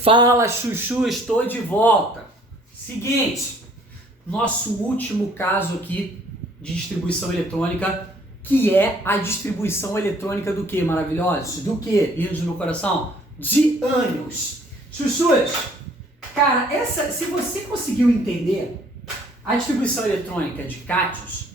Fala, chuchu, estou de volta. Seguinte, nosso último caso aqui de distribuição eletrônica, que é a distribuição eletrônica do que, maravilhosos? Do que, lindos do meu coração? De ânions. Chuchus, cara, se você conseguiu entender a distribuição eletrônica de cátions,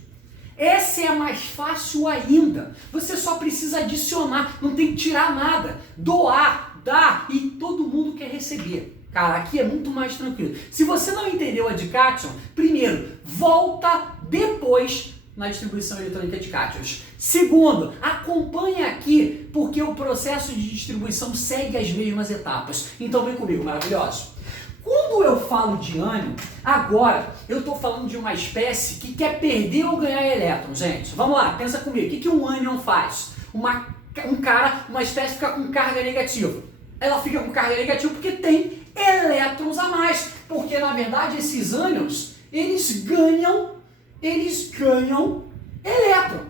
essa é a mais fácil ainda. Você só precisa adicionar, não tem que tirar nada. Doar, dar e todo mundo quer receber. Cara, aqui é muito mais tranquilo. Se você não entendeu a de cátion, primeiro, volta depois na distribuição eletrônica de cátions. Segundo, acompanhe aqui porque o processo de distribuição segue as mesmas etapas. Então vem comigo, maravilhoso. Quando eu falo de ânion, agora eu estou falando de uma espécie que quer perder ou ganhar elétrons, gente. Vamos lá, pensa comigo. O que um ânion faz? Uma espécie fica com carga negativa. Ela fica com carga negativa porque tem elétrons a mais. Porque, na verdade, esses ânions, eles ganham elétron.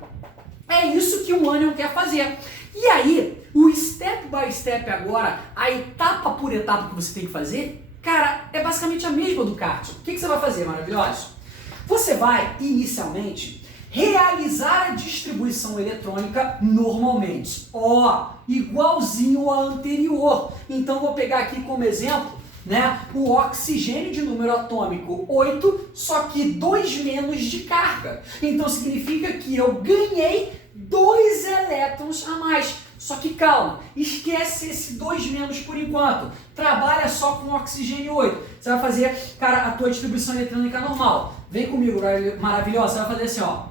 É isso que um ânion quer fazer. E aí, o step by step agora, a etapa por etapa que você tem que fazer, cara, é basicamente a mesma do cátion. O que você vai fazer, maravilhoso? Você vai, inicialmente, realizar a distribuição eletrônica normalmente. Ó, igualzinho ao anterior. Então, vou pegar aqui como exemplo, né, o oxigênio de número atômico 8, só que 2 menos de carga. Então, significa que eu ganhei 2 elétrons a mais. Só que calma, esquece esse 2 menos por enquanto. Trabalha só com oxigênio 8. Você vai fazer, cara, a tua distribuição eletrônica normal. Vem comigo, maravilhosa. Você vai fazer assim, ó.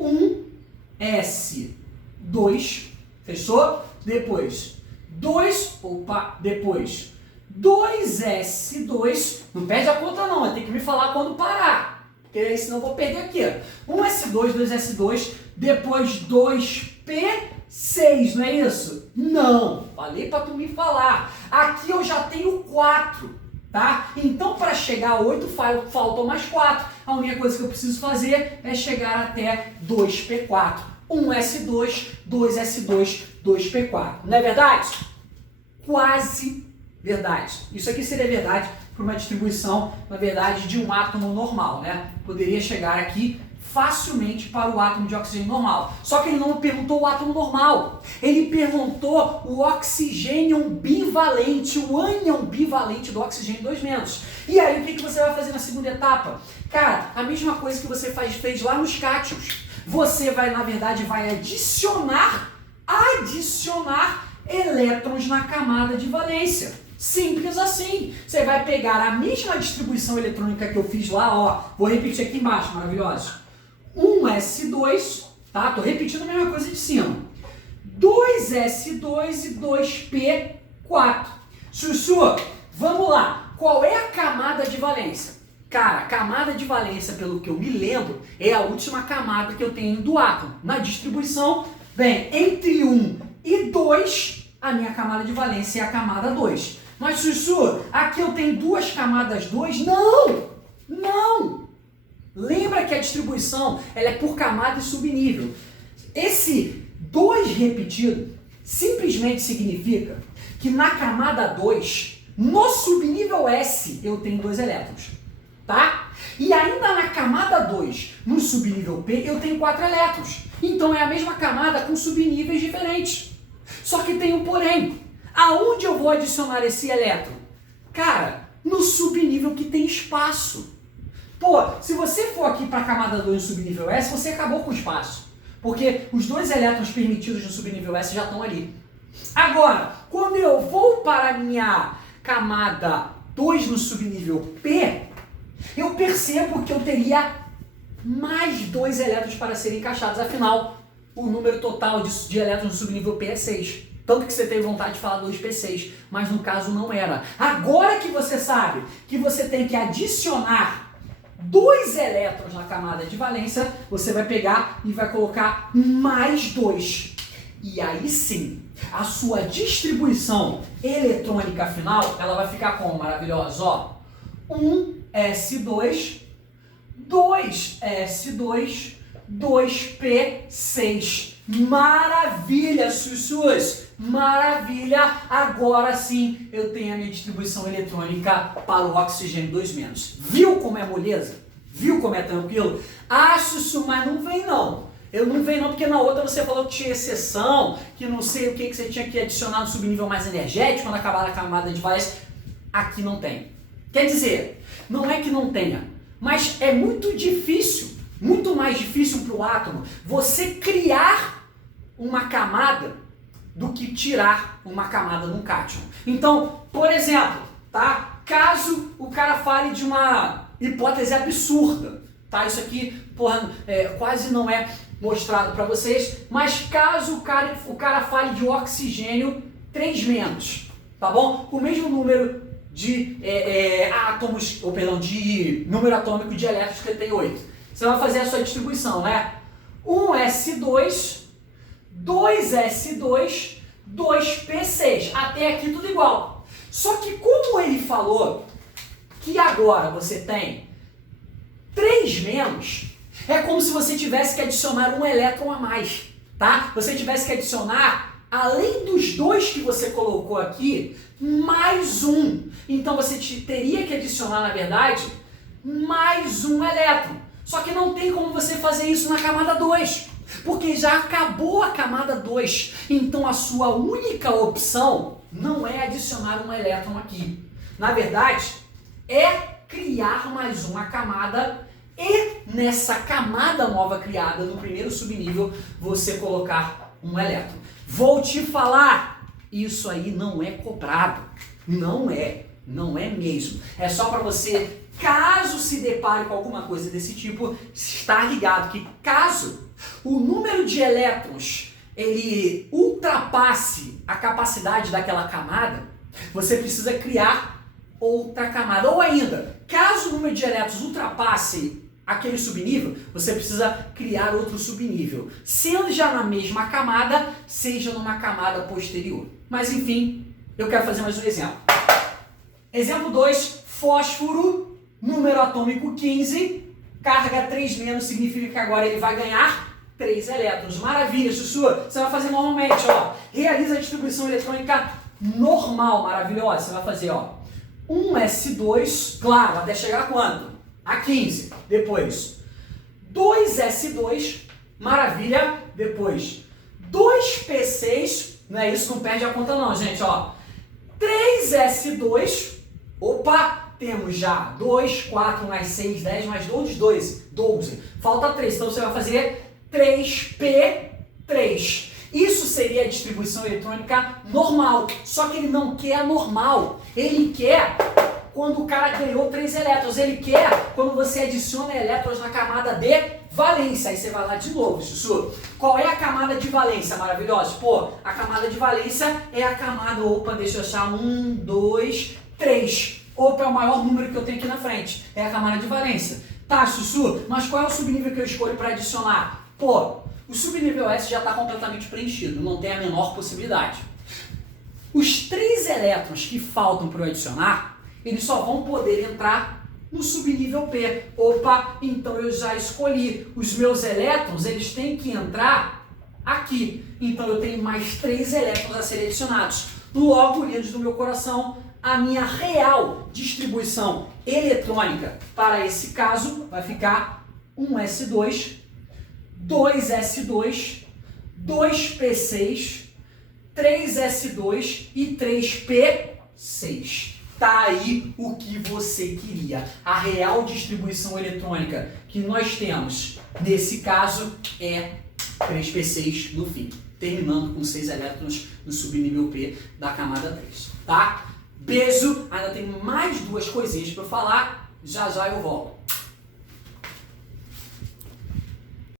1s2, fechou? Depois 2s2, não perde a conta não, tem que me falar quando parar, porque aí senão eu vou perder aqui. 1s2, 2s2, depois 2p6, não é isso? Não, falei para tu me falar. Aqui eu já tenho 4, tá? Então para chegar a 8 faltam mais 4. A única coisa que eu preciso fazer é chegar até 2p4. 1s2, 2s2, 2p4. Não é verdade? Quase verdade. Isso aqui seria verdade para uma distribuição, na verdade, de um átomo normal, né? Poderia chegar aqui facilmente para o átomo de oxigênio normal. Só que ele não perguntou o átomo normal. Ele perguntou o oxigênio bivalente, o ânion bivalente do oxigênio 2-. E aí, o que você vai fazer na segunda etapa? Cara, a mesma coisa que você fez lá nos cátions. Você vai, na verdade, vai adicionar elétrons na camada de valência. Simples assim. Você vai pegar a mesma distribuição eletrônica que eu fiz lá, ó. Vou repetir aqui embaixo, maravilhoso. 1s2, tá? Tô repetindo a mesma coisa de cima. 2s2 e 2p4. Chuchu, vamos lá. Qual é a camada de valência? Cara, a camada de valência, pelo que eu me lembro, é a última camada que eu tenho do átomo. Na distribuição, bem, entre 1 e 2, a minha camada de valência é a camada 2. Mas, Chuchu, aqui eu tenho 2 camadas 2? Não! Não! Lembra que a distribuição ela é por camada e subnível. Esse 2 repetido simplesmente significa que na camada 2, no subnível S, eu tenho 2 elétrons. Tá? E ainda na camada 2, no subnível P, eu tenho 4 elétrons. Então é a mesma camada com subníveis diferentes. Só que tem um porém. Aonde eu vou adicionar esse elétron? Cara, no subnível que tem espaço. Pô, se você for aqui para a camada 2 no subnível S, você acabou com o espaço. Porque os 2 elétrons permitidos no subnível S já estão ali. Agora, quando eu vou para a minha camada 2 no subnível P, eu percebo que eu teria mais 2 elétrons para serem encaixados. Afinal, o número total de elétrons no subnível P é 6. Tanto que você teve vontade de falar 2p6, mas no caso não era. Agora que você sabe que você tem que adicionar 2 elétrons na camada de valência, você vai pegar e vai colocar mais 2. E aí sim, a sua distribuição eletrônica final, ela vai ficar como, maravilhosa? Ó, 1s2, 2s2, 2p6. Maravilha, chuchus! Maravilha! Agora sim eu tenho a minha distribuição eletrônica para o oxigênio 2-. Viu como é moleza? Viu como é tranquilo? Acho isso, mas não vem não. Eu não venho não, porque na outra você falou que tinha exceção, que não sei o que você tinha que adicionar no subnível mais energético quando acabar a camada de valência. Aqui não tem. Quer dizer, não é que não tenha, mas é muito difícil, muito mais difícil para o átomo você criar uma camada do que tirar uma camada num cátion. Então, por exemplo, tá? Caso o cara fale de uma hipótese absurda, tá? Isso aqui, porra, quase não é mostrado para vocês, mas caso o cara fale de oxigênio 3-, tá bom? O mesmo número de átomos, ou perdão, de número atômico de elétrons que ele tem 8. Você vai fazer a sua distribuição, né? 1s2, 2s2, 2p6. Até aqui tudo igual. Só que como ele falou que agora você tem 3-, é como se você tivesse que adicionar um elétron a mais, tá? Você tivesse que adicionar, além dos 2 que você colocou aqui, mais um. Então você teria que adicionar, na verdade, mais um elétron. Só que não tem como você fazer isso na camada 2, porque já acabou a camada 2. Então a sua única opção não é adicionar um elétron aqui. Na verdade, é criar mais uma camada e nessa camada nova criada no primeiro subnível você colocar um elétron. Vou te falar, isso aí não é cobrado. Não é mesmo. É só para você, caso se depare com alguma coisa desse tipo, estar ligado que caso o número de elétrons ele ultrapasse a capacidade daquela camada, você precisa criar outra camada. Ou ainda, caso o número de elétrons ultrapasse aquele subnível, você precisa criar outro subnível, sendo já na mesma camada, seja numa camada posterior. Mas enfim, eu quero fazer mais um exemplo. Exemplo 2, fósforo, número atômico 15, carga 3- significa que agora ele vai ganhar 3 elétrons. Maravilha, Sussu. Você vai fazer normalmente, ó. Realiza a distribuição eletrônica normal, maravilhosa. Você vai fazer, ó, 1s2, claro, até chegar a quanto? A 15. Depois, 2s2, maravilha. Depois, 2p6, não é isso, não perde a conta não, gente, ó. 3s2, opa, temos já 2, 4 mais 6, 10 mais 2, 12. Falta 3, então você vai fazer 3p3. Isso seria a distribuição eletrônica normal, só que ele não quer a normal, ele quer quando o cara ganhou 3 elétrons, ele quer quando você adiciona elétrons na camada de valência. Aí você vai lá de novo, Sussu. Qual é a camada de valência, maravilhosa? Pô, a camada de valência é a camada, opa, deixa eu achar, 1, 2, 3. Opa, é o maior número que eu tenho aqui na frente, é a camada de valência. Tá, Sussu, mas qual é o subnível que eu escolho para adicionar? Pô, o subnível S já está completamente preenchido, não tem a menor possibilidade. Os 3 elétrons que faltam para eu adicionar, eles só vão poder entrar no subnível P. Opa, então eu já escolhi. Os meus elétrons, eles têm que entrar aqui. Então eu tenho mais 3 elétrons a serem adicionados. Logo, unidos do meu coração, a minha real distribuição eletrônica para esse caso vai ficar 1s2, 2s2, 2p6, 3s2 e 3p6. Tá aí o que você queria. A real distribuição eletrônica que nós temos nesse caso é 3p6 no fim, terminando com 6 elétrons no subnível P da camada 3, tá? Beijo, ainda tem mais 2 coisinhas para falar, já já eu volto.